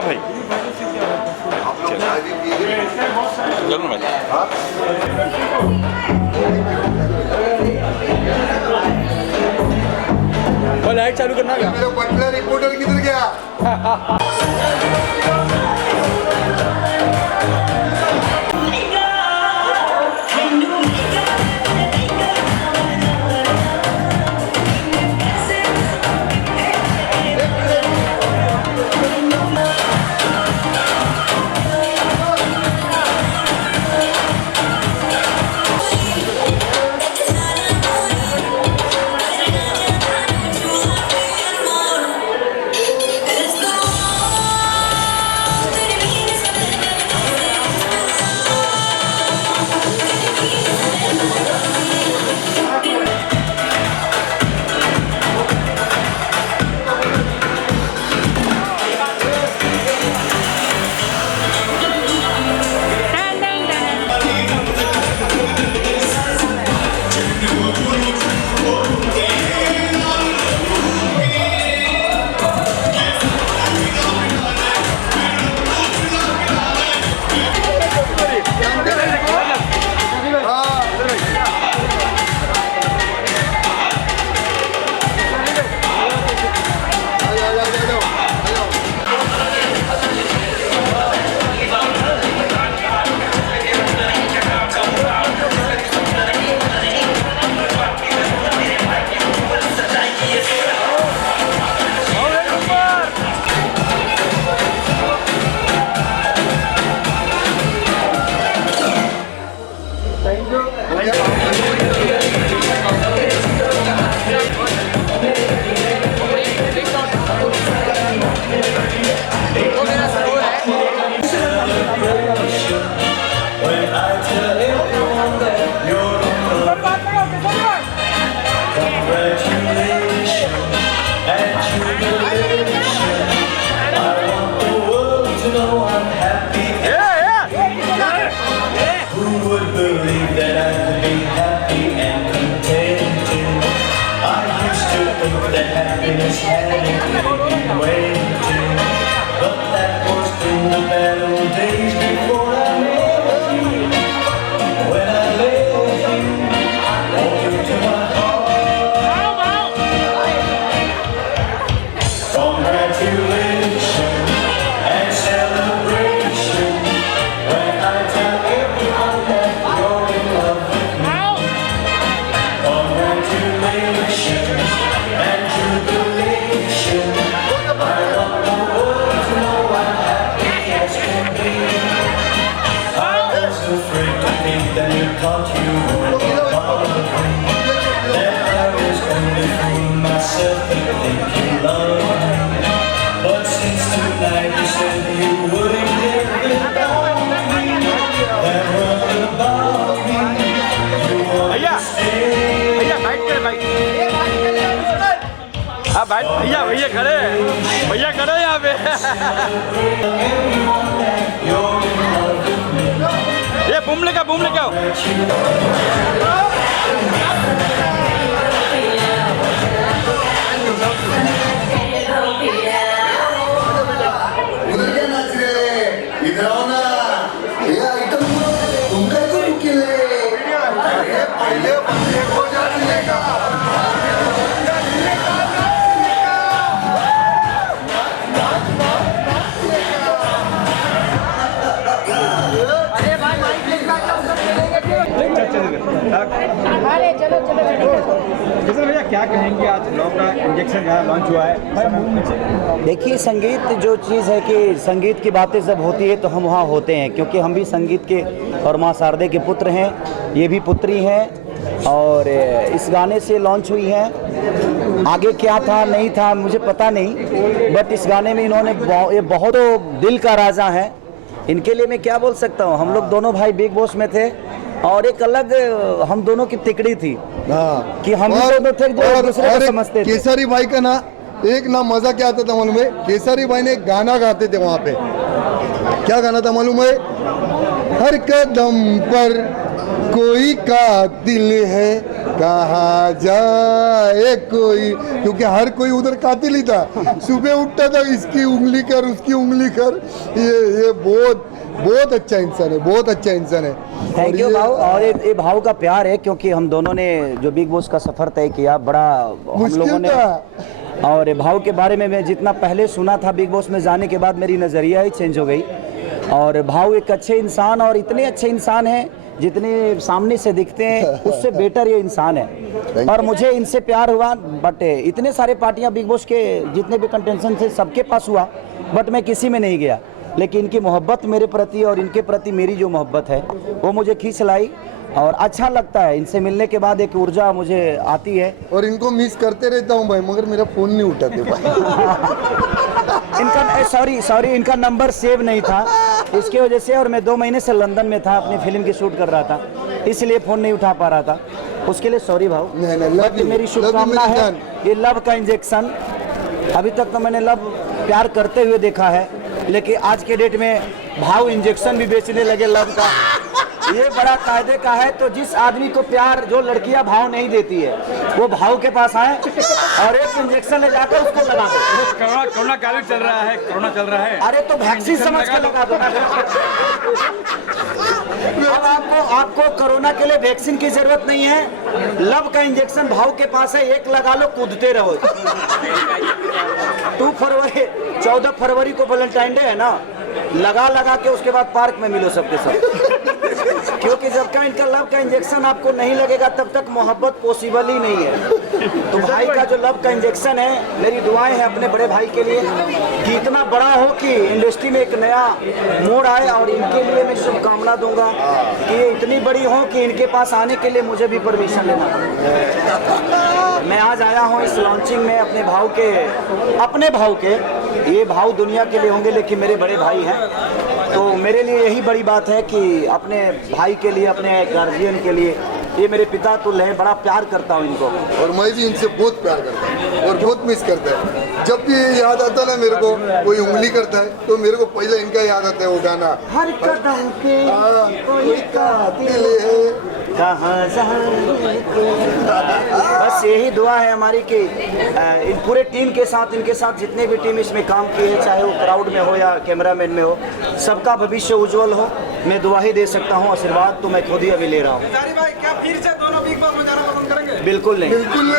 क्या भाई? जरूर भाई। लाइट चालू करना क्या? मेरा बटलर रिपोर्टर किधर गया? हाँ भाई, भैया खड़े हैं, भैया खड़े हैं यहाँ पे। ये बूम लेके आओ। भैया क्या कहेंगे, आज लॉ का इंजेक्शन लॉन्च हुआ है? देखिए, संगीत जो चीज़ है कि संगीत की बातें जब होती है तो हम वहाँ होते हैं, क्योंकि हम भी संगीत के और माँ शारदे के पुत्र हैं, ये भी पुत्री हैं और इस गाने से लॉन्च हुई है। आगे क्या था नहीं था मुझे पता नहीं, बट इस गाने में इन्होंने ये बहुत दिल का राजा है, इनके लिए मैं क्या बोल सकता हूँ। हम लोग दोनों भाई बिग बॉस में थे और एक अलग हम दोनों की तिकड़ी थी कि हम दोनों थे जो दूसरे को समझते थे। केसरी भाई का ना एक ना मजा क्या आता था मालूम है? केसरी भाई ने एक गाना गाते थे वहाँ पे, क्या गाना था मालूम है? हर कदम पर कोई कातिल है, कहाँ जाए कोई, क्योंकि हर कोई उधर कातिल ही था। सुबह उठता था इसकी उंगली कर उसकी उंगली कर। ये बहुत बहुत अच्छा इंसान है, बहुत अच्छा इंसान है। थैंक यू भाव। और ये भाव का प्यार है, क्योंकि हम दोनों ने जो बिग बॉस का सफर तय किया बड़ा हम लोगों मुश्किल ने, था। और भाव के बारे में मैं जितना पहले सुना था बिग बॉस में जाने के बाद मेरी नज़रिया ही चेंज हो गई। और भाव एक अच्छे इंसान, और इतने अच्छे इंसान हैं जितने सामने से दिखते हैं उससे बेटर ये इंसान है। और मुझे इनसे प्यार हुआ, बट इतने सारे पार्टियां बिग बॉस के जितने भी कंटेस्टेंट थे सबके पास हुआ, बट मैं किसी में नहीं गया। लेकिन इनकी मोहब्बत मेरे प्रति और इनके प्रति मेरी जो मोहब्बत है वो मुझे खींच लाई, और अच्छा लगता है। इनसे मिलने के बाद एक ऊर्जा मुझे आती है। और इनको मिस करते रहता हूँ भाई, मगर मेरा फोन नहीं उठाते भाई। इनका सॉरी इनका नंबर सेव नहीं था, इसकी वजह से। और मैं 2 महीने से लंदन में था, अपनी फिल्म की शूट कर रहा था, इसलिए फ़ोन नहीं उठा पा रहा था। उसके लिए सॉरी भाव। नहीं, love you, मेरी love you शुभकामना मेरी है। जान। ये लव का इंजेक्शन, अभी तक तो मैंने लव प्यार करते हुए देखा है, लेकिन आज के डेट में भाव इंजेक्शन भी बेचने लगे लव का। ये बड़ा कायदे का है। तो जिस आदमी को प्यार, जो लड़कियां भाव नहीं देती है, वो भाव के पास आए और एक इंजेक्शन ले जाकर उसको लगा दो। कोरोना काल चल रहा है, कोरोना चल रहा है। अरे तो वैक्सीन समझ के लगा दो ना। अब आपको कोरोना के लिए वैक्सीन की जरूरत नहीं है, लव का इंजेक्शन भाव के पास है, एक लगा लो, कूदते रहो। 14 फरवरी को वैलेंटाइन डे है ना, लगा के उसके बाद पार्क में मिलो सबके साथ। क्योंकि जब तक इनका लव का इंजेक्शन आपको नहीं लगेगा तब तक मोहब्बत पॉसिबल ही नहीं है। तो भाई का जो लव का इंजेक्शन है, मेरी दुआएं हैं अपने बड़े भाई के लिए कि इतना बड़ा हो कि इंडस्ट्री में एक नया मोड़ आए। और इनके लिए मैं शुभकामना दूंगा कि ये इतनी बड़ी हो कि इनके पास आने के लिए मुझे भी परमिशन लेना पड़े। मैं आज आया हूँ इस लॉन्चिंग में अपने भाव के। ये भाव दुनिया के लिए होंगे, लेकिन मेरे बड़े भाई हैं। तो मेरे लिए यही बड़ी बात है कि अपने भाई के लिए, अपने गार्जियन के लिए, ये मेरे पिता तुल्य हैं, बड़ा प्यार करता हूँ इनको। और मैं भी इनसे बहुत प्यार करता हूँ और बहुत मिस करता है। जब भी याद आता ना मेरे को, कोई उंगली करता है तो मेरे को पहले इनका याद आता है, वो गाना हर कदम पे कोई कातिल है। कहाँ जाए। बस यही दुआ है हमारी कि इन पूरे टीम के साथ, इनके साथ जितने भी टीम इसमें काम किए हैं, चाहे वो क्राउड में हो या कैमरामैन में हो, सबका भविष्य उज्जवल हो। मैं दुआ ही दे सकता हूँ, आशीर्वाद तो मैं खुद ही अभी ले रहा हूँ। भाई क्या फिर से दोनों बिग बॉस में जाना पसंद करेंगे? बिल्कुल नहीं। बिल्कुल नहीं।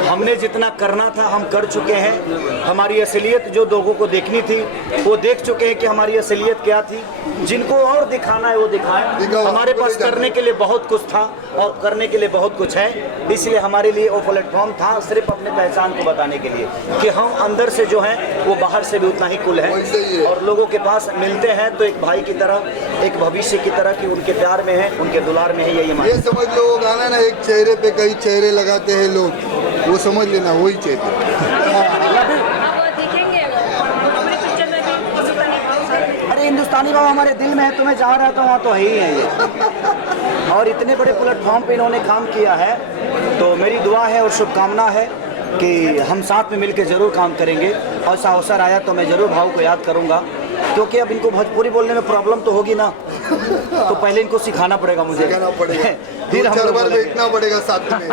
हमने जितना करना था हम कर चुके हैं। हमारी असलियत जो लोगों को देखनी थी वो देख चुके हैं कि हमारी असलियत क्या थी। जिनको और दिखाना है वो दिखाएं। हमारे पास करने के लिए बहुत कुछ था और करने के लिए बहुत कुछ है, इसलिए हमारे लिए वो प्लेटफॉर्म था सिर्फ अपने पहचान को बताने के लिए कि हम अंदर से जो हैं वो बाहर से भी उतना ही कुल है। और लोगों के पास मिलते हैं तो एक भाई की तरह, एक भविष्य की तरह कि उनके प्यार में है, उनके दुलार में है। यही हमारे, ये समझ लो वो गाना ना, एक चेहरे पे कई चेहरे लगाते हैं लोग, वो समझ लेना वही चेहरे। अरे हिंदुस्तानी बाबा हमारे दिल में है, तो मैं जहाँ रहता हूँ वहाँ तो है ही है ये। और इतने बड़े प्लेटफॉर्म पे इन्होंने काम किया है, तो मेरी दुआ है और शुभकामना है कि हम साथ में मिलकर ज़रूर काम करेंगे। ऐसा अवसर आया तो मैं ज़रूर भाव को याद करूँगा, क्योंकि अब इनको भोजपुरी बोलने में प्रॉब्लम तो होगी ना, तो पहले इनको सिखाना पड़ेगा मुझे, फिर हम बार बैठना पड़ेगा साथ में,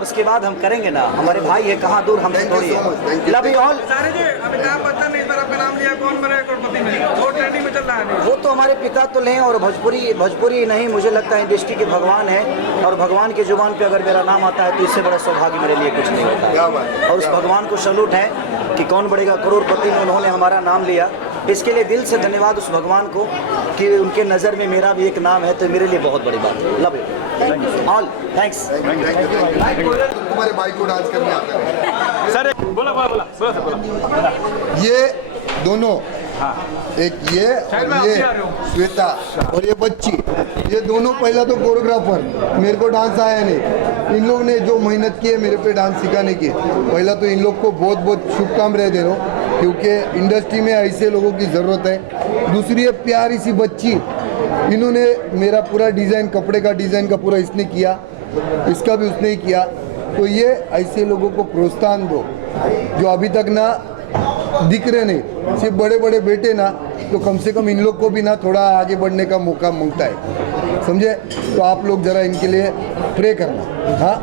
उसके बाद हम करेंगे ना। हमारे भाई है, कहाँ दूर हमसे थोड़ी है। Love you all. अभी नाम पता नहीं पर आपका नाम लिया, कौन बने करोड़पति में? वो ट्रेंडिंग में चल रहा है। वो तो हमारे पिता तो हैं, और भोजपुरी नहीं, मुझे लगता है इंडस्ट्री के भगवान है, और भगवान के जुबान पे अगर मेरा नाम आता है तो इससे बड़ा सौभाग्य मेरे लिए कुछ नहीं होता। और उस भगवान को सैल्यूट है कि कौन बढ़ेगा करोड़पति में उन्होंने हमारा नाम लिया। इसके लिए दिल से धन्यवाद उस भगवान को कि उनके नज़र में मेरा भी एक नाम है, तो मेरे लिए बहुत बड़ी बात है। Love you all, thanks. तुम्हारे भाई को डांस करने आता है सर? बोला। ये दोनों, एक ये और ये श्वेता और ये बच्ची, ये दोनों पहला तो कोरियोग्राफर, मेरे को डांस आया नहीं। इन लोग ने जो मेहनत की है मेरे पे डांस सिखाने की, पहला तो इन लोग को बहुत बहुत शुभकामनाएं दे रहा हूँ, क्योंकि इंडस्ट्री में ऐसे लोगों की ज़रूरत है। दूसरी है प्यारी सी बच्ची, इन्होंने मेरा पूरा डिज़ाइन, कपड़े का डिज़ाइन का पूरा इसने किया, इसका भी उसने ही किया। तो ये ऐसे लोगों को प्रोत्साहन दो जो अभी तक ना दिख रहे नहीं, सिर्फ बड़े बड़े बेटे ना, तो कम से कम इन लोग को भी ना थोड़ा आगे बढ़ने का मौका मिलता है। समझे? तो आप लोग ज़रा इनके लिए प्रे करना। हाँ,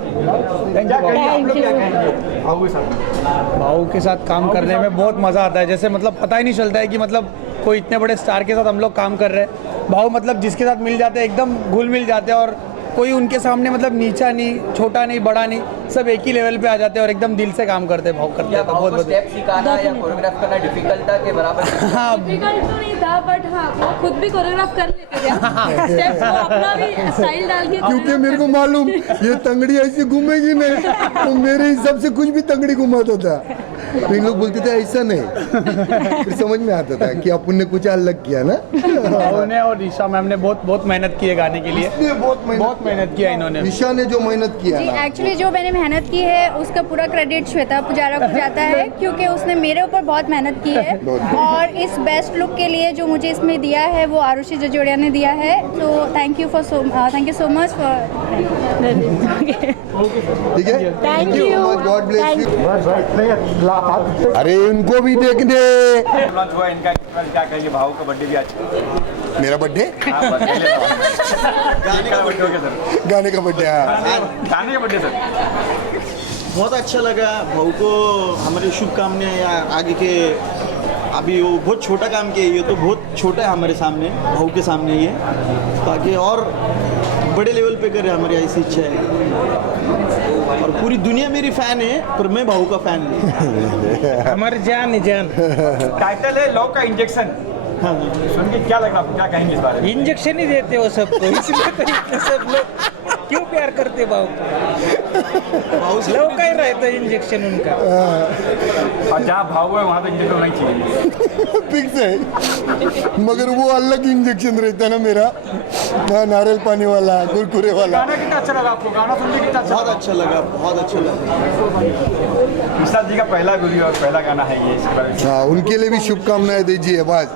भाऊ के साथ काम करने में बहुत मज़ा आता है। जैसे मतलब पता ही नहीं चलता है कि मतलब कोई इतने बड़े स्टार के साथ हम लोग काम कर रहे हैं। भाऊ मतलब जिसके साथ मिल जाते हैं एकदम घुल मिल जाते हैं, और कोई उनके सामने मतलब नीचा नहीं, छोटा नहीं, बड़ा नहीं, सब एक ही लेवल पे आ जाते हैं और एकदम दिल से काम करते हैं। भाऊ करते हैं तो बहुत बहुत स्टेप सिखाना या कोरियोग्राफ करना डिफिकल्ट था के बराबर? हाँ, डिफिकल्ट तो नहीं था, बट हाँ वो खुद भी कोरियोग्राफ कर लेते थे। स्टेप्स को अपना भी स्टाइल डाल के, क्योंकि मेरे को मालूम ये तंगड़ी ऐसी घूमेगी नहीं, तो मेरे हिसाब से कुछ भी तंगड़ी घुमाता था। तो इन लोग बोलते थे ऐसा नहीं, फिर समझ में आता था कि अपन ने कुछ अलग किया ना। भाऊ ने और ईशा मैम ने बहुत मेहनत की है गाने के लिए। इसलिए बहुत मेहनत किया इन्होंने। ईशा ने जो मेहनत किया जी, ना, एक्चुअली जो मैंने मेहनत की है उसका पूरा क्रेडिट श्वेता पुजारा को जाता है, क्योंकि उसने मेरे ऊपर बहुत मेहनत की है। और इस बेस्ट लुक के लिए जो मुझे इसमें दिया है वो आरुषि जजोड़िया ने दिया है। तो thank you so much for. ठीक है, Thank you. God bless you. अरे इनको भी देख दे। लॉन्च हुआ इनका, क्या कहेंगे? भाऊ का बर्थडे भी आज। मेरा बर्थडे, गाने का बर्थडे हो गया सर। गाने का बर्थडे। गाने का बर्थडे सर। बहुत अच्छा लगा। भाऊ को हमारी शुभकामनाएं आगे के। अभी वो बहुत छोटा काम किया, ये तो बहुत छोटा है हमारे सामने, भाऊ के सामने ये, ताकि और बड़े लेवल पे करे, हमारी ऐसी इच्छा है। और पूरी दुनिया मेरी फ़ैन है, पर मैं भाऊ का फ़ैन नहीं। हमारे जान टाइटल है लव का इंजेक्शन। हाँ, सुन के क्या लगा आपको, क्या कहेंगे इस बारे में? इंजेक्शन ही देते हो सबको, इसलिए तो इतने सब लोग क्यों प्यार करते भाव को? लव का ही रहता है इंजेक्शन उनका। और जहाँ भाव है वहाँ तो इंजेक्शन होना ही चाहिए। फिक्स है, मगर वो अलग इंजेक्शन रहता है ना मेरा, हाँ, नारियल पानी वाला, कुरकुरे वाला। गाना कितना अच्छा लगा आपको? गाना सुन के कितना अच्छा बहुत अच्छा लगा, बहुत अच्छा लगा। विशाल जी का पहला वीडियो और पहला गाना है ये, इस पर हाँ, उनके लिए भी शुभकामनाएं दीजिए। बस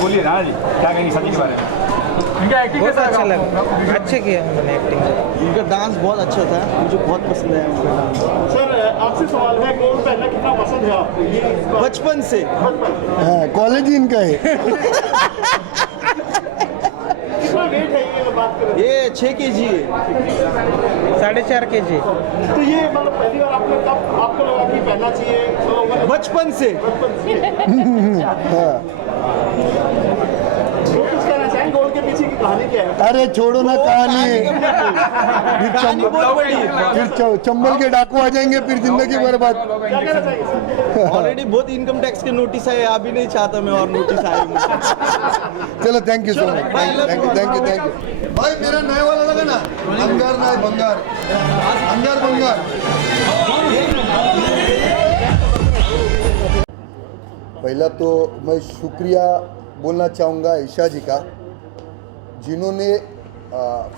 बोलिए ना जी, क्या कहेंगे विशाल जी के बारे में? इनका एक्टिंग बहुत कैसा अच्छा लगा? लगा, अच्छा किया उन्होंने एक्टिंग। उनका डांस बहुत अच्छा था, मुझे बहुत पसंद आया उनका डांस। सर आपसे सवाल है, कौन पहनना कितना पसंद है आपको? ये बचपन से हाँ, कॉलेज ही इनका है। कितना वेट है ये बात करें? ये 6 kg है। 4.5 kg। तो ये मतलब पहली बार आपने कब आपको लगा कि पहनना चाहिए? तो बचपन से। कुछ कहना चाहेंगे, गोल के पीछे की कहानी क्या है? अरे छोड़ो ना कहानी, कहानी बहुत बड़ी है। फिर चंबल के डाकू आ जाएंगे, फिर जिंदगी बर्बाद। क्या कहना चाहिए सर? ऑलरेडी बहुत इनकम टैक्स के नोटिस आए, अभी नहीं चाहता मैं और नोटिस आए मुझे। चलो, thank you so much, thank you. भाई मेरा नया वाला लगा ना, अंगार ना बंगार, अंगार बंगार। पहला तो मैं शुक्रिया बोलना चाहूँगा ईशा जी का, जिन्होंने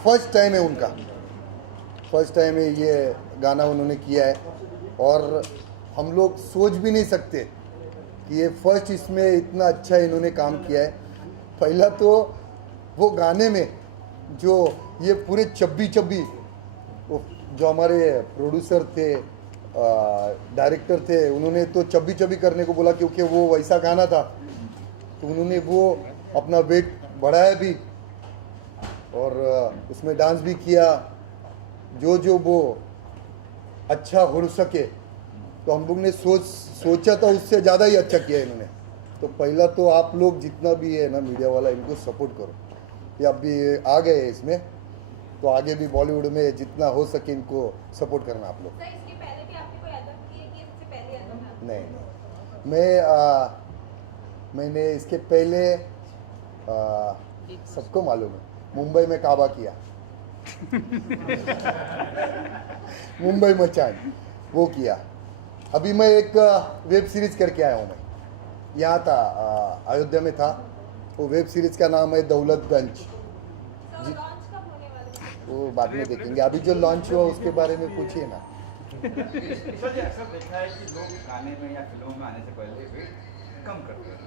फर्स्ट टाइम है उनका, फर्स्ट टाइम है ये गाना उन्होंने किया है, और हम लोग सोच भी नहीं सकते कि ये फर्स्ट इसमें इतना अच्छा इन्होंने काम किया है। पहला तो वो गाने में जो ये पूरे चब्बी वो जो हमारे प्रोड्यूसर थे, डायरेक्टर थे, उन्होंने तो चब्बी करने को बोला, क्योंकि वो वैसा गाना था, तो उन्होंने वो अपना वेट बढ़ाया भी और उसमें डांस भी किया, जो वो अच्छा हो सके। तो हम लोग ने सोचा था उससे ज़्यादा ही अच्छा किया इन्होंने। तो पहला तो आप लोग जितना भी है ना मीडिया वाला, इनको सपोर्ट करो। ये अभी आ गए इसमें, तो आगे भी बॉलीवुड में जितना हो सके इनको सपोर्ट करना आप लोग। इसके पहले भी आपने कोई एल्बम की है कि इससे पहले एल्बम है? नहीं, मैंने इसके पहले सबको मालूम है, मुंबई में काबा किया। मुंबई मचान वो किया। अभी मैं एक वेब सीरीज करके आया हूँ। मैं यहाँ था, अयोध्या में था। वो वेब सीरीज का नाम है दौलतगंज। लॉन्च कब होने वाला है? वो बाद में देखेंगे, अभी जो लॉन्च हुआ उसके बारे में पूछिए ना। सर जी, अक्सर देखा है कि लोग गाने में या फिल्मों में आने से पहले वेट कम करते हैं,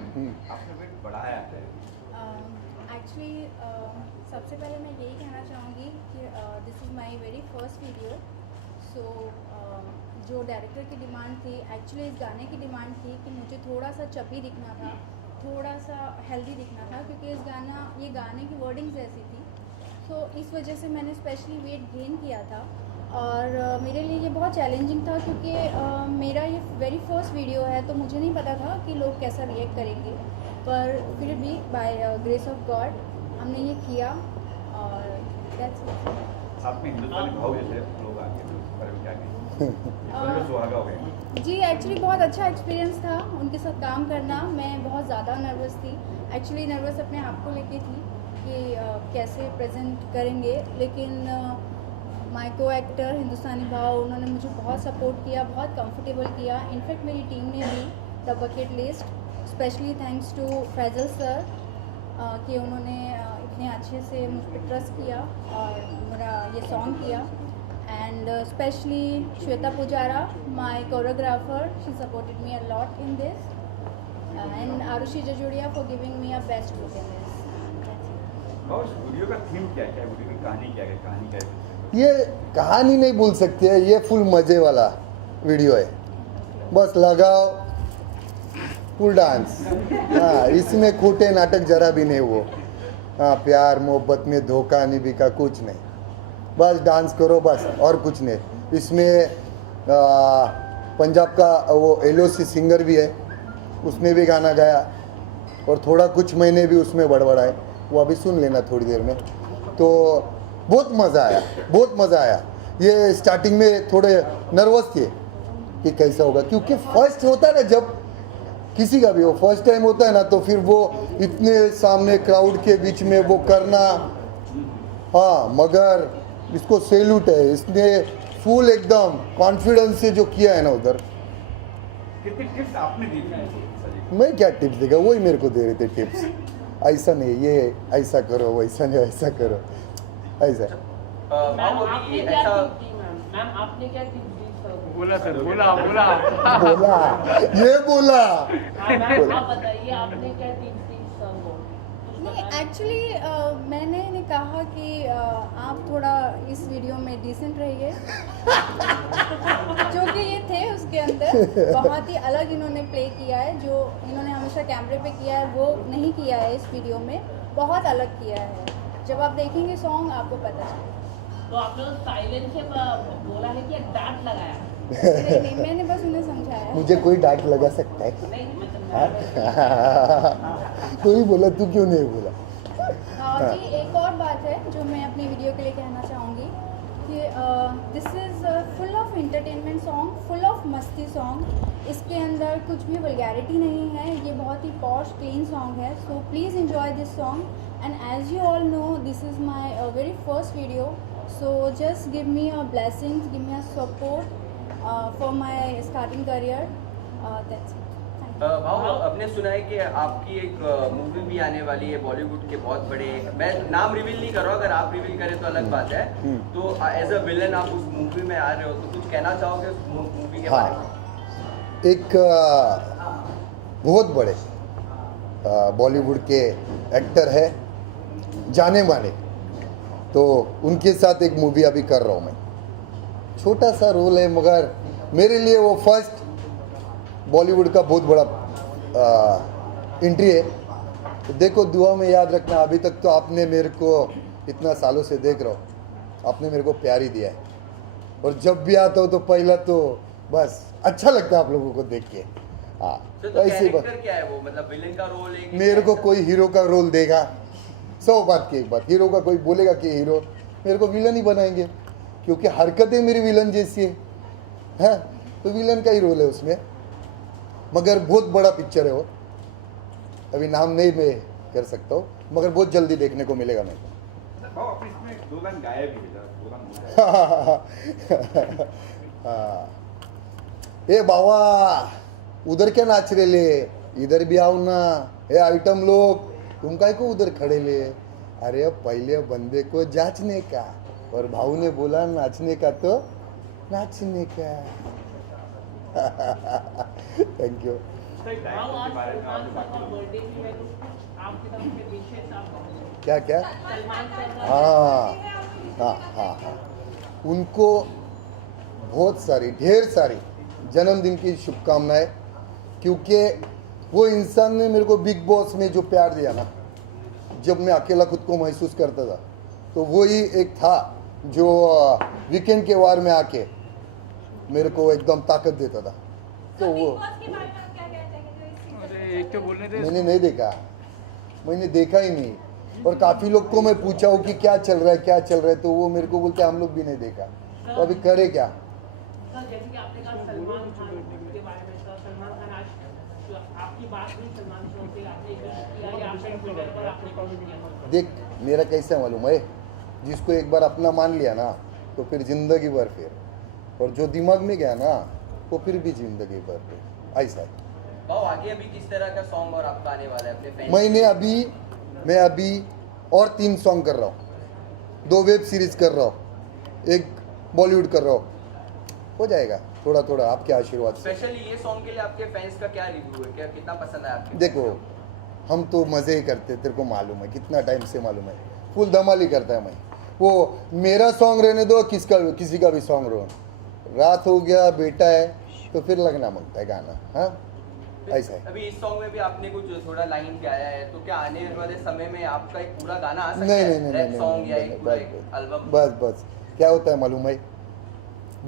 आपने वेट बढ़ाया है। एक्चुअली सबसे पहले मैं यही कहना चाहूँगी कि this is my very first video. So जो डायरेक्टर की डिमांड थी, एक्चुअली इस गाने की डिमांड थी कि मुझे थोड़ा सा चपी दिखना था, थोड़ा सा हेल्दी दिखना था, क्योंकि ये गाने की वर्डिंग्स ऐसी थी, तो इस वजह से मैंने स्पेशली वेट गेन किया था। और मेरे लिए ये बहुत चैलेंजिंग था, क्योंकि मेरा ये वेरी फर्स्ट वीडियो है, तो मुझे नहीं पता था कि लोग कैसा रिएक्ट करेंगे, पर फिर भी बाय ग्रेस ऑफ गॉड हमने ये किया और that's it. साथ में हिंदुस्तानी भाव जैसे लोग आके तो इस बारे में क्या कहेंगे? सुहागा हो गए जी, एक्चुअली बहुत अच्छा एक्सपीरियंस था उनके साथ काम करना। मैं बहुत ज़्यादा नर्वस थी, एक्चुअली नर्वस अपने आप को लेके थी कि कैसे प्रेजेंट करेंगे, लेकिन माय को एक्टर हिंदुस्तानी भाव उन्होंने मुझे बहुत सपोर्ट किया, बहुत कंफर्टेबल किया। इनफैक्ट मेरी टीम ने भी the bucket list, specially thanks to Faisal sir कि उन्होंने इतने अच्छे से मुझ पर ट्रस्ट किया और मेरा ये सॉन्ग किया। And specially Shweta Pujara, my choreographer, she supported me a lot in this, and Arushi Jajodia for giving me a best look in this. और वीडियो का थीम क्या है, वीडियो की कहानी क्या है, कहानी क्या है? ये कहानी नहीं बोल सकते हैं, ये फुल मज़े वाला वीडियो है, बस लगाओ फुल डांस। हाँ, इसमें खोटे नाटक जरा भी नहीं वो। हाँ, प्यार मोहब्बत में धोखा नहीं बिका, कुछ नहीं, बस डांस करो बस, और कुछ नहीं। इसमें पंजाब का वो LOC सिंगर भी है, उसने भी गाना गाया और थोड़ा कुछ महीने भी उसमें बड़बड़ाए, वो अभी सुन लेना थोड़ी देर में। तो बहुत मज़ा आया, बहुत मज़ा आया। ये स्टार्टिंग में थोड़े नर्वस थे कि कैसा होगा, क्योंकि फर्स्ट होता है ना, जब किसी का भी वो फर्स्ट टाइम होता है ना, तो फिर वो इतने सामने क्राउड के बीच में वो करना, हाँ, मगर इसको सैल्यूट है, इसने फुल एकदम कॉन्फिडेंस से जो किया है ना उधर। कितनी टिप्स आपने दी थी? मैं क्या टिप्स देगा, वही मेरे को दे रहे थे टिप्स, ऐसा नहीं, ये ऐसा करो, वैसा नहीं, ऐसा करो, ऐसा। बोला सर, बोला ये बोला। आप बताइए आपने क्या टिप्स दी सबको? नहीं, एक्चुअली मैंने इन्हें कहा कि आप थोड़ा इस वीडियो में डिसेंट रहिए जो कि ये थे उसके अंदर बहुत ही अलग इन्होंने प्ले किया है, जो इन्होंने हमेशा कैमरे पे किया है वो नहीं किया है इस वीडियो में, बहुत अलग किया है। जब आप देखेंगे सॉन्ग आपको पता चलेगा। तो आपने साइलेंस से बोला है कि डांट लगाया? नहीं, मैंने बस उन्हें समझाया। मुझे कोई डांट लगा सकता है? नहीं मतलब तू ही बोला, तू क्यों नहीं बोला? जी, एक और बात है जो मैं अपनी वीडियो के लिए कहना चाहूँगी कि this is full of entertainment song, full of मस्ती सॉन्ग। इसके अंदर कुछ भी वल्गैरिटी नहीं है, ये बहुत ही पॉश क्लीन सॉन्ग है। So please enjoy this song, and as you all know this is my very first video, so just give me a blessings, give me a support for my starting career. That's it. भाव, आपने सुना है कि आपकी एक movie भी आने वाली है बॉलीवुड के बहुत बड़े, मैं नाम रिवील नहीं कर रहा हूँ, अगर आप रिवील करें तो अलग बात है। तो एज अ विलन आप उस मूवी में आ रहे हो, तो कुछ कहना चाहोगे उस मूवी के बारे में? एक बहुत बड़े बॉलीवुड के एक्टर है, जाने माने, तो उनके साथ एक मूवी अभी कर रहा हूँ मैं। छोटा सा रोल है, मगर मेरे लिए वो फर्स्ट बॉलीवुड का बहुत बड़ा एंट्री है। तो देखो, दुआ में याद रखना। अभी तक तो आपने मेरे को इतना सालों से देख रहा हो, आपने मेरे को प्यार ही दिया है, और जब भी आता हो तो पहला तो बस अच्छा लगता है आप लोगों को देख के। हाँ, तो ऐसी बात क्या है वो, मतलब विलेन का रोल है? मेरे को कोई हीरो का रोल देगा, 100 बात की एक बात, हीरो का कोई बोलेगा कि हीरो, मेरे को विलन ही बनाएंगे, क्योंकि हरकतें मेरी विलन जैसी है, तो विलन का ही रोल है उसमें। मगर बहुत बड़ा पिक्चर है वो, अभी नाम नहीं मैं कर सकता हूँ, मगर बहुत जल्दी देखने को मिलेगा मेरे को। अपने इसमें 2 गान गाए भी है, 2 गान हाँ, ए बाबा उधर क्या नाच रहे ले, इधर भी आओ ना। ए आइटम लोग, तुम काय को उधर खड़े ले? अरे पहले बंदे को जांचने का, और भाऊ ने बोला नाचने का तो नाचने का। Thank you. क्या क्या? हाँ हाँ हाँ हाँ, उनको बहुत सारी, ढेर सारी जन्मदिन की शुभकामनाएं, क्योंकि वो इंसान ने मेरे को बिग बॉस में जो प्यार दिया ना, जब मैं अकेला खुद को महसूस करता था, तो वो ही एक था जो वीकेंड के वार में आके मेरे को एकदम ताकत देता था। तो वो मैंने नहीं देखा, मैंने देखा ही नहीं। और काफ़ी लोग को मैं पूछा हूँ कि क्या चल रहा है क्या चल रहा है, तो वो मेरे को बोलते हम लोग भी नहीं देखा। तो अभी करे क्या? जैसे कि आपने कहा सलमान खान के बारे में, सलमान खान आज तो आपकी बात हुई सलमान खान से, आपने किया या आपने ट्विटर पर आपने कमेंट किया? देख मेरा कैसा मालूम है, जिसको एक बार अपना मान लिया ना तो फिर जिंदगी भर फिर, और जो दिमाग में गया ना वो फिर भी जिंदगी भर फिर ऐसा है। आगे अभी किस तरह का सॉन्ग और आपका आने वाला है अपने फैन? मैं अभी और 3 सॉन्ग कर रहा हूँ, 2 वेब सीरीज कर रहा हूँ, 1 बॉलीवुड कर रहा हूँ, हो जाएगा थोड़ा थोड़ा आपके आशीर्वाद से। स्पेशली ये सॉन्ग के लिए आपके फैंस का क्या रिव्यू है, क्या कितना पसंद आया आपको? देखो हम तो मज़े ही करते, तेरे को मालूम है कितना टाइम से मालूम है, फुल धमाल ही करता है मैं। वो मेरा सॉन्ग रहने दो, किसी का भी सॉन्ग रहो, रात हो गया बेटा है तो फिर लगना मांगता है गाना। हाँ ऐसा है। अभी इस सॉन्ग में भी आपने कुछ थोड़ा लाइन गाया है, तो क्या आने वाले समय में आपका एक पूरा गाना आ सकता है? नहीं सॉन्ग या एक पूरा एल्बम? बस क्या होता है मालूम है,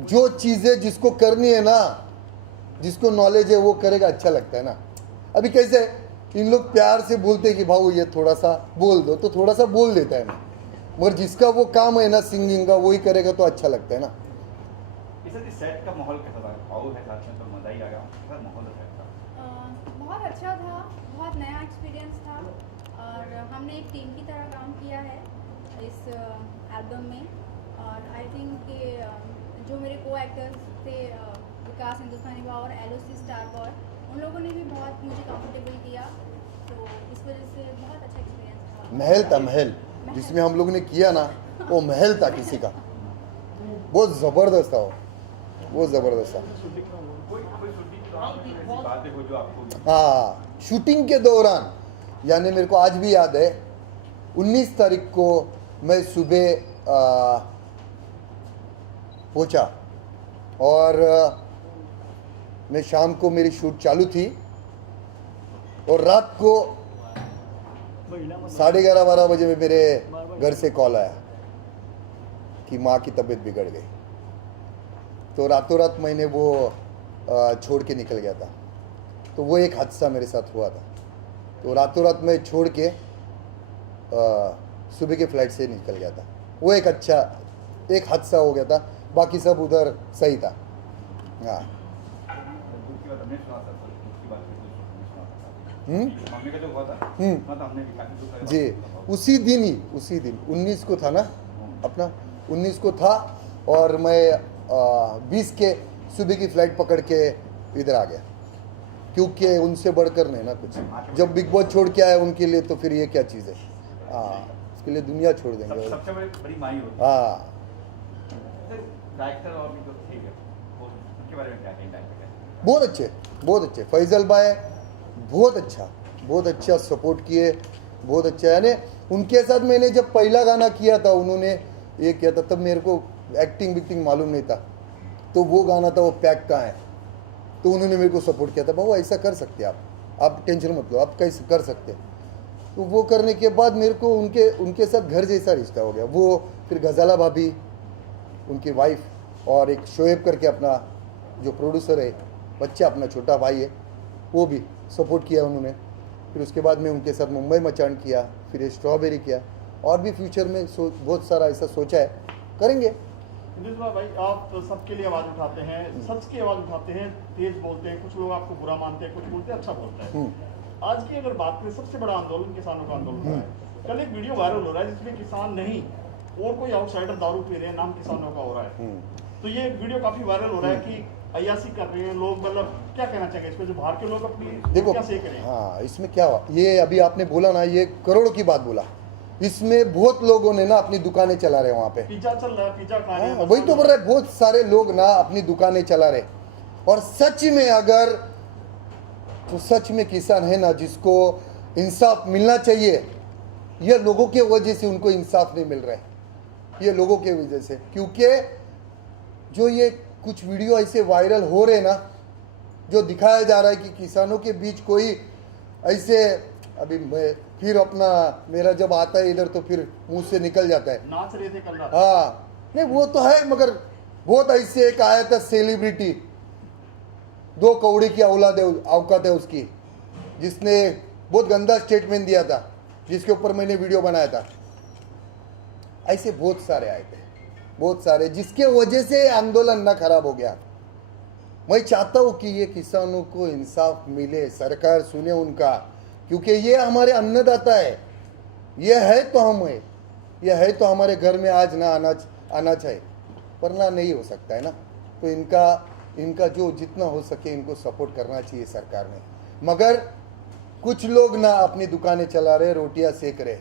जो चीज़ें जिसको करनी है ना, जिसको नॉलेज है वो करेगा, अच्छा लगता है ना। अभी कैसे इन लोग प्यार से बोलते हैं कि भाऊ ये थोड़ा सा बोल दो, तो थोड़ा सा बोल देता है मैं, मगर जिसका वो काम है ना सिंगिंग का वही करेगा तो अच्छा लगता है ना। सेट का माहौल कैसा था? भाऊ है साथ में तो मजा ही आ गया, कैसा माहौल था? बहुत अच्छा था, बहुत नया एक्सपीरियंस था, और हमने एक टीम की तरह काम किया है इस एल्बम में। और आई थिंक कि जो मेरे को एक्टर्स थे, विकास हिंदुस्तानी बा और LOC स्टार बॉय, उन लोगों ने भी बहुत मुझे कंफर्टेबल किया, तो इस वजह से बहुत अच्छा एक्सपीरियंस था। महल था, महल जिसमें हम लोग ने किया ना, वो महल था किसी का, बहुत ज़बरदस्त था वो ज़बरदस्त था। हाँ शूटिंग के दौरान, यानी मेरे को आज भी याद है 19 तारीख को मैं सुबह पहुंचा, और मैं शाम को मेरी शूट चालू थी, और रात को 11:30-12 बजे में मेरे घर से कॉल आया कि माँ की तबीयत बिगड़ गई। तो रातों रात मैंने वो छोड़ के निकल गया था। तो वो एक हादसा मेरे साथ हुआ था। तो रातों रात मैं छोड़ के सुबह के फ्लाइट से निकल गया था। वो एक अच्छा एक हादसा हो गया था, बाकी सब उधर सही था। हाँ जी, उसी दिन 19 को था ना, अपना 19 को था, और मैं 20 के सुबह की फ्लाइट पकड़ के इधर आ गया, क्योंकि उनसे बढ़कर नहीं ना कुछ। जब बिग बॉस छोड़ के आया उनके लिए, तो फिर ये क्या चीज़ है। हाँ उसके लिए दुनिया छोड़ देंगे। सबसे बड़ी माई होती है। हाँ डायरेक्टर और भी जो ठीक है, उनके बारे में क्या कहेंगे? बहुत अच्छे फैजल भाई, बहुत अच्छा सपोर्ट किए, बहुत अच्छा। यानी उनके साथ मैंने जब पहला गाना किया था, उन्होंने ये किया था, तब मेरे को एक्टिंग मालूम नहीं था। तो वो गाना था वो पैक का है, तो उन्होंने मेरे को सपोर्ट किया था, भाऊ ऐसा कर सकते आप टेंशन मत लो, आप कैसे कर सकते। तो वो करने के बाद मेरे को उनके साथ घर जैसा रिश्ता हो गया। वो फिर गजाला भाभी, उनकी वाइफ, और एक शोएब करके अपना जो प्रोड्यूसर है, बच्चा अपना छोटा भाई है, वो भी सपोर्ट किया उन्होंने। फिर उसके बाद में उनके साथ मुंबई मचान किया, फिर ये स्ट्रॉबेरी किया, और भी फ्यूचर में बहुत सारा ऐसा सोचा है, करेंगे। भाई आप तो सबके लिए आवाज़ उठाते हैं, सच की आवाज़ उठाते हैं, तेज बोलते हैं, कुछ लोग आपको बुरा मानते हैं, कुछ बोलते हैं अच्छा बोलते हैं। आज की अगर बात करें, सबसे बड़ा आंदोलन किसानों का आंदोलन है। कल एक वीडियो वायरल हो रहा है जिसमें किसान नहीं और कोई आउटसाइडर दारू पी रहे हैं, नाम किसानों का हो रहा है। तो ये वीडियो काफी वायरल हो रहा है कि अय्यासी कर रहे हैं लोग, मतलब क्या कहना चाहेंगे इस पे, जो बाहर के लोग अपनी देखो क्या सेक रहे हैं? हाँ इसमें क्या हुआ, ये अभी आपने बोला ना, ये करोड़ों की बात बोला। इसमें बहुत लोगों ने ना अपनी दुकानें चला रहे वहाँ पे, पिज्जा चल रहा है, पिज्जा खा रहे हैं, वही तो बोल रहे, बहुत सारे लोग ना अपनी दुकानें चला रहे। और सच में अगर तो सच में किसान है ना, जिसको इंसाफ मिलना चाहिए, ये लोगों के वजह से उनको इंसाफ नहीं मिल रहा है, ये लोगों के वजह से। क्योंकि जो ये कुछ वीडियो ऐसे वायरल हो रहे ना, जो दिखाया जा रहा है कि किसानों के बीच कोई ऐसे अभी मैं फिर अपना मेरा जब आता है इधर तो फिर मुंह से निकल जाता है। नाच रहे थे कल रात। हाँ नहीं वो तो है, मगर बहुत ऐसे एक आया था सेलिब्रिटी, 2 कौड़ी की औकात है उसकी, जिसने बहुत गंदा स्टेटमेंट दिया था, जिसके ऊपर मैंने वीडियो बनाया था। ऐसे बहुत सारे आए थे, बहुत सारे, जिसके वजह से आंदोलन ना खराब हो गया। मैं चाहता हूँ कि ये किसानों को इंसाफ मिले, सरकार सुने उनका, क्योंकि ये हमारे अन्नदाता है, ये है तो हम है, ये है तो हमारे घर में आज ना अनाज है, वरना नहीं हो सकता है ना। तो इनका जो जितना हो सके इनको सपोर्ट करना चाहिए सरकार ने। मगर कुछ लोग ना अपनी दुकानें चला रहे, रोटियां सेक रहे,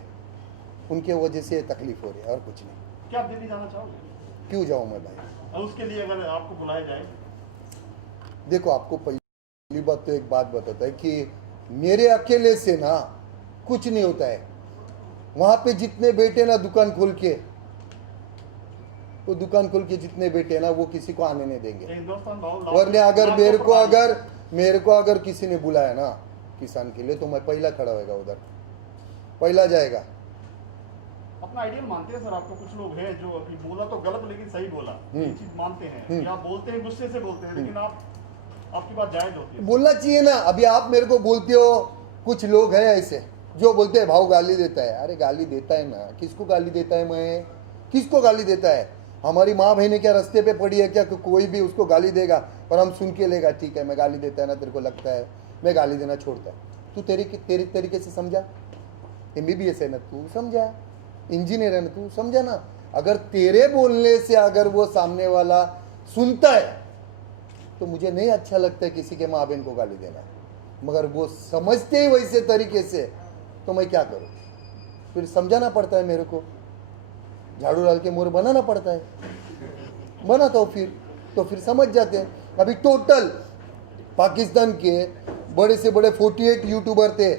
उनके वजह से तकलीफ हो रही है और कुछ नहीं। क्या आप दिल्ली जाना चाहोगे? क्यों जाऊँ मैं भाई? और उसके लिए अगर आपको बुलाया जाए? देखो आपको पहली बात तो एक बात बताता है कि मेरे अकेले से ना कुछ नहीं होता है। वहां पे जितने बैठे ना दुकान खोल के, वो दुकान खोल के जितने बैठे ना वो किसी को आने नहीं देंगे। वरना अगर मेरे को अगर किसी ने बुलाया ना किसान के लिए तो मैं पहला खड़ा होगा, उधर पहला जाएगा। अपना आइडियल मानते हैं सर आपको? कुछ लोग हैं जो अभी बोला तो गलत लेकिन सही बोला, ये चीज मानते हैं या बोलते हैं गुस्से से बोलते हैं, लेकिन आपकी बात जायज होती है। बोलना चाहिए ना। अभी आप मेरे को बोलते हो, कुछ लोग हैं ऐसे जो बोलते हैं भाव गाली देता है। अरे गाली देता है ना, किसको गाली देता है? मैं किसको गाली देता है? हमारी माँ बहनें क्या रास्ते पे पड़ी है क्या? कोई भी उसको गाली देगा और हम सुन के लेगा, ठीक है मैं गाली देता है ना, तेरे को लगता है मैं गाली देना छोड़ता है। तू तेरी तरीके से समझा, MBBS है ना तू समझा, इंजीनियर है ना तू समझा ना। अगर तेरे बोलने से अगर वो सामने वाला सुनता है तो मुझे नहीं अच्छा लगता है किसी के माँ बहन को गाली देना, मगर वो समझते ही वैसे तरीके से तो मैं क्या करूँ? फिर समझाना पड़ता है मेरे को, झाड़ू डाल के मोर बनाना पड़ता है, बनाता हूँ फिर समझ जाते हैं। अभी टोटल पाकिस्तान के बड़े से बड़े 48 यूट्यूबर थे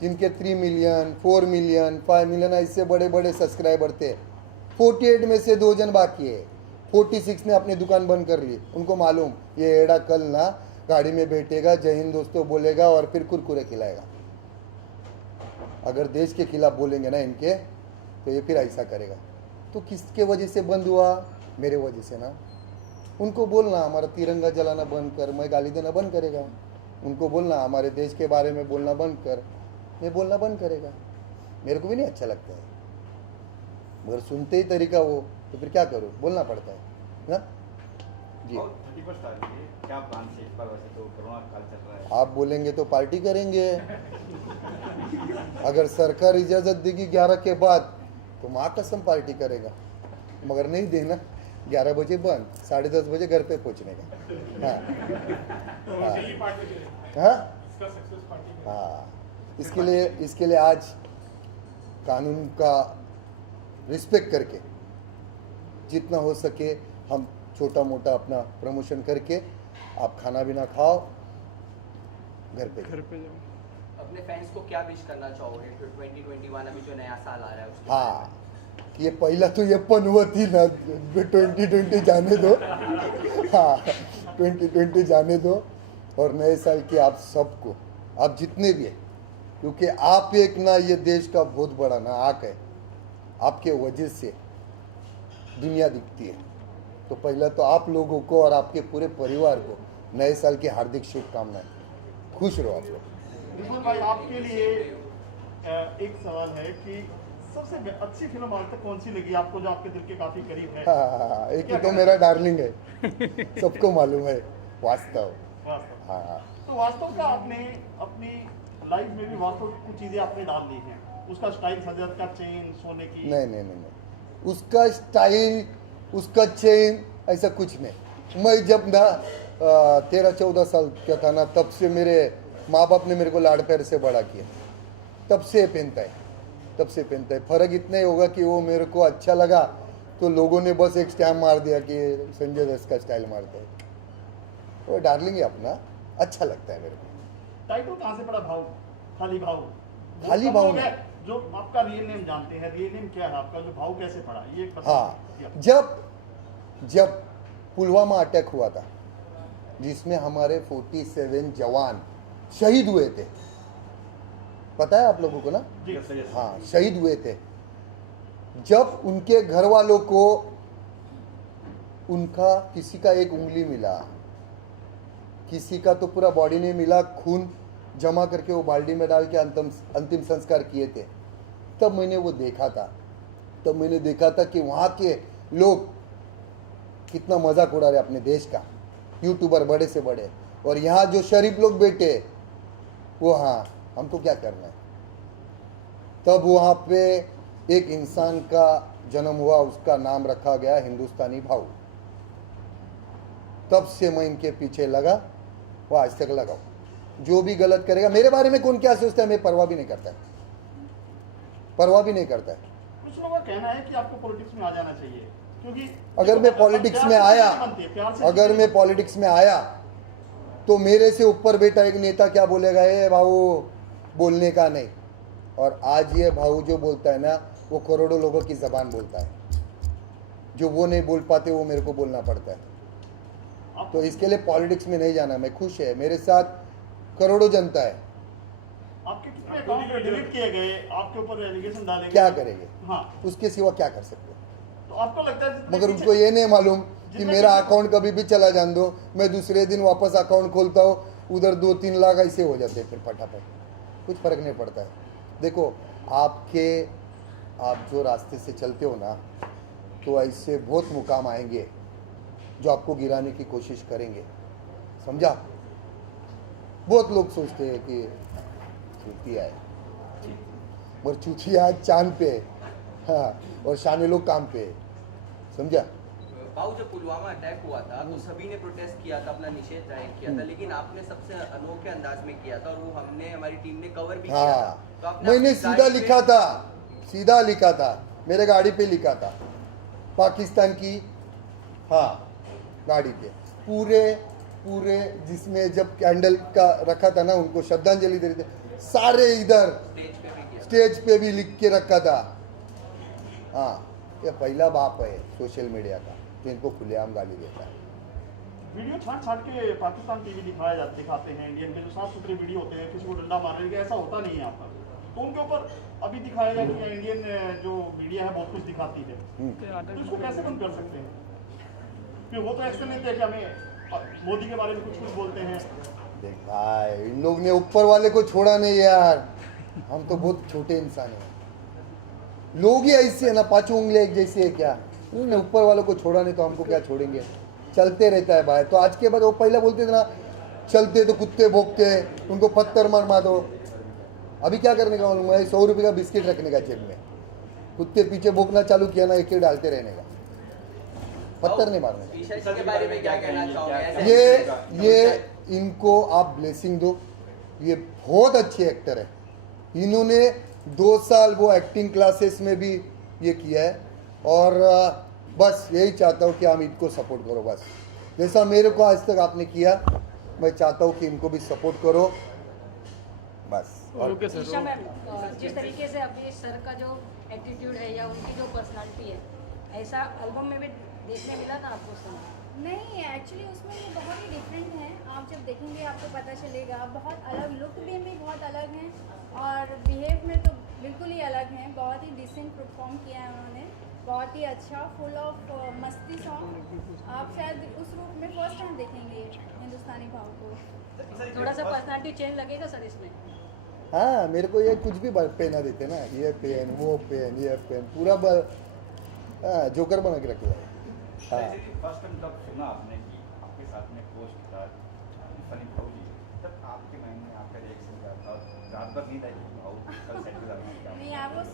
जिनके 3 मिलियन 4 मिलियन 5 मिलियन ऐसे बड़े बड़े सब्सक्राइबर थे। 48 में से 2 जन बाकी है। 46 ने अपनी दुकान बंद कर ली। उनको मालूम ये एड़ा कल ना गाड़ी में बैठेगा, जय हिंद दोस्तों बोलेगा और फिर कुरकुरे खिलाएगा। अगर देश के खिलाफ बोलेंगे ना इनके तो ये फिर ऐसा करेगा। तो किसके वजह से बंद हुआ? मेरे वजह से ना। उनको बोलना हमारा तिरंगा जलाना बंद कर, मैं गाली देना बंद करेगा। उनको बोलना हमारे देश के बारे में बोलना बंद कर, मैं बोलना बंद करेगा। मेरे को भी नहीं अच्छा लगता है, मगर सुनते ही तरीका वो, तो फिर क्या करो, बोलना पड़ता है ना जी। क्या प्लान है इस बार? वैसे तो कोरोना काल चल रहा है, आप बोलेंगे तो पार्टी करेंगे। अगर सरकार इजाजत देगी 11 के बाद तो माँ कसम पार्टी करेगा, मगर नहीं देना 11 बजे बंद, 10:30 बजे घर पे पहुंचने का। हाँ, इसके लिए आज कानून का रिस्पेक्ट करके जितना हो सके हम छोटा मोटा अपना प्रमोशन करके आप खाना भी ना खाओ, घर पे जाओ। अपने फैंस को क्या विश करना चाहोगे फिर 2021 अभी जो नया साल आ रहा है उसके? हाँ, ये पहला तो ये पनवत ही ना 2020 जाने दो। हाँ 2020 जाने दो और नए साल की आप सबको, आप जितने भी हैं, क्योंकि आप एक ना ये देश का बहुत बड़ा ना आँख है, आपके वजह से दुनिया दिखती है। तो पहला तो आप लोगों को और आपके पूरे परिवार को नए साल की हार्दिक शुभकामनाएं। खुश रहो आप लोग। रिजवान भाई आपके लिए एक सवाल है कि सबसे अच्छी फिल्म आज तक कौन सी लगी आपको, जो आपके दिल के काफी करीब है? हाँ, एक ही तो मेरा डार्लिंग है, सबको मालूम है, वास्तव। हाँ, तो वास्तव का आपने अपनी लाइफ में भी वास्तव कुछ चीजें आपने डाल दी हैं, उसका स्टाइल सजत का चेन सोने की? नहीं, उसका स्टाइल उसका चेन ऐसा कुछ नहीं। मैं जब ना 13-14 साल का था ना, तब से मेरे माँ बाप ने मेरे को लाड़ प्यार से बड़ा किया, तब से पहनता है। फर्क इतना ही होगा कि वो मेरे को अच्छा लगा तो लोगों ने बस एक स्टैम्प मार दिया कि संजय दत्त का स्टाइल मारता है। वो डार्लिंग है अपना, अच्छा लगता है मेरे को। टाइटल कहाँ से पड़ा? भाव, खाली भाव नहीं। जो आपका रियल नेम जानते हैं, रियल नेम क्या है आपका, जो भाव कैसे पड़ा ये हाँ, जब पुलवामा अटैक हुआ था जिसमें हमारे 47 जवान शहीद हुए थे, पता है आप लोगों को ना? जी हाँ, शहीद हुए थे। जब उनके घर वालों को उनका किसी का एक उंगली मिला, किसी का तो पूरा बॉडी नहीं मिला, खून जमा करके वो बाल्टी में डाल के अंतिम संस्कार किए थे, तब मैंने वो देखा था। तब मैंने देखा था कि वहाँ के लोग कितना मजाक उड़ा रहे अपने देश का, यूट्यूबर बड़े से बड़े, और यहाँ जो शरीफ लोग बैठे वो, हाँ हमको क्या करना है। तब वहाँ पे एक इंसान का जन्म हुआ, उसका नाम रखा गया हिंदुस्तानी भाऊ। तब से मैं इनके पीछे लगा, वो आज तक लगा। जो भी गलत करेगा, मेरे बारे में कौन क्या सोचता है मैं परवाह भी नहीं करता है, परवाह भी नहीं करता है। कुछ लोगों का कहना है कि आपको पॉलिटिक्स में आ जाना चाहिए, क्योंकि अगर मैं पॉलिटिक्स में आया, अगर मैं पॉलिटिक्स में आया तो मेरे से ऊपर बेटा एक नेता क्या बोलेगा, ये भाऊ बोलने का नहीं। और आज ये भाऊ जो बोलता है ना, वो करोड़ों लोगों की ज़बान बोलता है। जो वो नहीं बोल पाते वो मेरे को बोलना पड़ता है। तो इसके लिए पॉलिटिक्स में नहीं जाना। मैं खुश है, मेरे साथ करोड़ों जनता है। आपके कितने अकाउंट डिलीट किए गए, आपके ऊपर एलिगेशन डाले गए, क्या करेंगे? हाँ, उसके सिवा क्या कर सकते हैं? तो आपको लगता है मगर उनको ये नहीं मालूम कि मेरा अकाउंट कभी भी चला जान दो, मैं दूसरे दिन वापस अकाउंट खोलता हूँ, उधर 2-3 लाख ऐसे हो जाते हैं फिर फटाफट, कुछ फर्क नहीं पड़ता है। देखो आप जो रास्ते से चलते हो ना, तो ऐसे बहुत मुकाम आएंगे जो आपको गिराने की कोशिश करेंगे, समझा? बहुत लोग सोचते हैं कि चूतिया है, और चूतिया चांद पे है, हाँ, और शाने लोग काम पे है, समझा? भाऊ जब पुलवामा अटैक हुआ था तो सभी ने प्रोटेस्ट किया था, अपना निषेध जाहिर किया था, लेकिन आपने सबसे अनोखे अंदाज में किया था और वो हमारी टीम ने कवर भी किया था। तो आपने मैंने सीधा लिखा था, सीधा लिखा था, मेरे गाड़ी पे लिखा था, पाकिस्तान की, हाँ गाड़ी पे पूरे जिसमें जब कैंडल का रखा था ना, उनको श्रद्धांजलि दे रहे थे, सारे इधर स्टेज पे भी लिख के रखा था। हाँ, ये पहला बाप है सोशल मीडिया का जो इनको खुलेआम गाली देता है। वीडियो छाट के पाकिस्तान टीवी दिखाते हैं, इंडियन के जो साफ सुथरे वीडियो होते हैं, किसी को डंडा मारने के, ऐसा होता नहीं है यहाँ पर। तो उनके ऊपर अभी दिखाया गया कि इंडियन जो मीडिया है बहुत कुछ दिखाती है, तो इसको कैसे बंद कर सकते हैं? फिर वो तो ऐसे नहीं थे कि हमें मोदी के बारे में कुछ बोलते हैं। देख भाई, इन लोग ने ऊपर वाले को छोड़ा नहीं यार, हम तो बहुत छोटे इंसान हैं। लोग ही ऐसे है ना, पांचों उंगलियां एक जैसी है क्या? उन्होंने ऊपर वालों को छोड़ा नहीं तो हमको क्या छोड़ेंगे? चलते रहता है भाई। तो आज के बाद वो पहले बोलते थे ना, चलते तो कुत्ते भोंकते, उनको पत्थर मार दो। अभी क्या करने का मालूम है? 100 रुपये का बिस्किट रखने का जेब में, कुत्ते पीछे भोंकना चालू किया ना, एक डालते रहने का, पत्थर नहीं मारने का। के बारे में क्या कहना चाहोगे? ये इनको आप ब्लेसिंग दो, ये बहुत अच्छे एक्टर है। इन्होंने 2 साल वो एक्टिंग क्लासेस में भी ये किया है, और बस यही चाहता हूँ कि हम इनको सपोर्ट करो। बस जैसा मेरे को आज तक आपने किया, मैं चाहता हूँ कि इनको भी सपोर्ट करो बस। ईशा मैम, जिस तरीके से अभी सर का जो एटीट्यूड है या उनकी जो पर्सनालिटी है, ऐसा एल्बम में भी देखने मिला था आपको? सर नहीं, एक्चुअली उसमें ये बहुत ही डिफरेंट है। आप जब देखेंगे आपको पता चलेगा, बहुत अलग लुक में भी बहुत अलग हैं, और बिहेव में तो बिल्कुल ही अलग हैं। बहुत ही डिसेंट परफॉर्म किया है उन्होंने, बहुत ही अच्छा, फुल ऑफ मस्ती सॉन्ग। आप शायद उस रूप में फर्स्ट टाइम देखेंगे हिंदुस्तानी भाव को। थोड़ा सा पर्सनालिटी चेंज लगेगा सर इसमें? हाँ, मेरे को ये कुछ भी पहना देते ना, ये पेन वो पेन ये पेन, पूरा जोकर बना के रखे। हाँ, फर्स्ट टाइम जब सुना आपने कि आपके साथ में पोस्ट था फनी भाऊ जी, तब आपके माइंड में आपका रिएक्शन क्या था? रात भर नींद आई थी भाऊ कल सेट पे जाना? नहीं, आई वॉज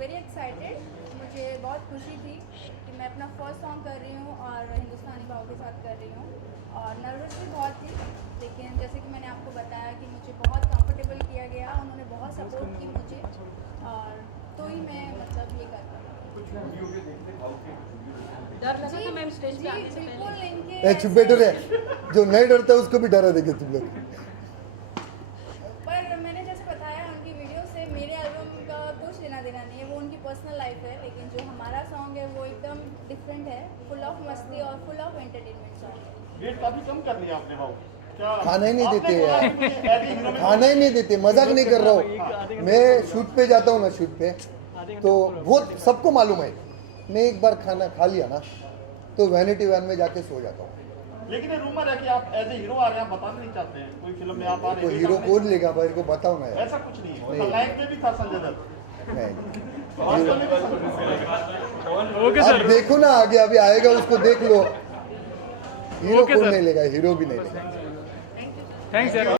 वेरी एक्साइटेड। मुझे बहुत खुशी थी कि मैं अपना फर्स्ट सॉन्ग कर रही हूँ और हिंदुस्तानी भाव के साथ कर रही हूँ, और नर्वस भी बहुत थी, लेकिन जैसे कि मैंने आपको बताया कि मुझे बहुत कंफर्टेबल किया गया, उन्होंने बहुत सपोर्ट की मुझे, और तो ही मैं मतलब ये कर पाई। डर लगा था मैम स्टेज पे आने से पहले? चुप बैठो रे, जो नहीं डरता उसको भी डरा देंगे तुम लोग। पर मैंने जैसे बताया, उनकी वीडियो से मेरे एल्बम का कुछ लेना देना नहीं है, वो उनकी पर्सनल लाइफ है, लेकिन जो हमारा सॉन्ग है वो एकदम डिफरेंट है, फुल ऑफ मस्ती और फुल ऑफ एंटरटेनमेंट सॉन्ग है। वेट काफी कम कर लिया आपने भाऊ? खाना ही नहीं देते यार, खाना ही नहीं देते, मजाक नहीं कर रहा हूँ। मैं शूट पे जाता हूँ ना, शूट पे तो बहुत सबको मालूम है, मैं एक बार खाना खा लिया ना तो वैनिटी वैन में जाके सो जाता हूँ। लेकिन ये रूमर है कि आप एज ए हीरो आ रहे हैं, आप बताना नहीं चाहते हैं कोई फिल्म में आप आ रहे तो हैं। हीरो कौन लेगा भाई को बताओ ना यार। ऐसा कुछ नहीं है, खलनायक में भी था संजय दत्त। नहीं वास्तव में भी अब देखो ना आगे, अभी आएगा उसको देख लो। हीरो कौन नहीं लेगा, हीरो भी नहीं लेगा। थैंक्स यार।